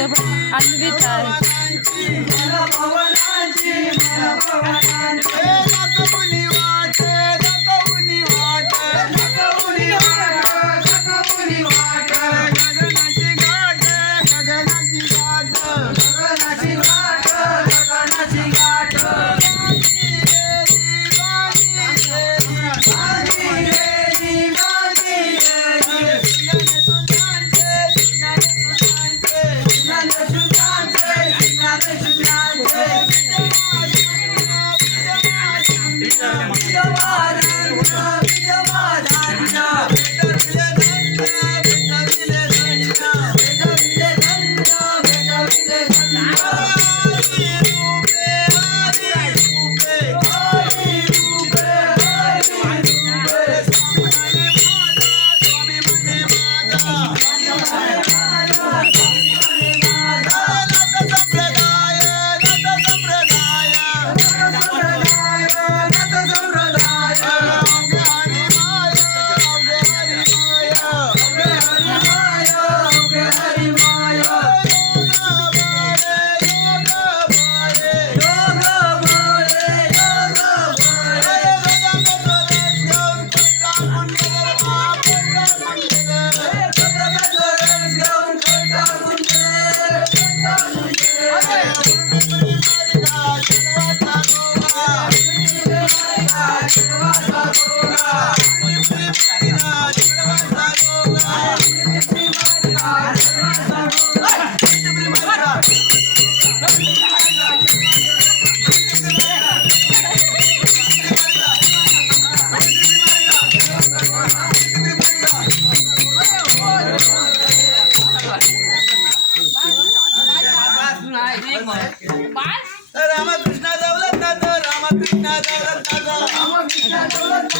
अन्वित आहे. ते अन्वित आहे रामकृष्ण दौलत रामकृष्ण दौलत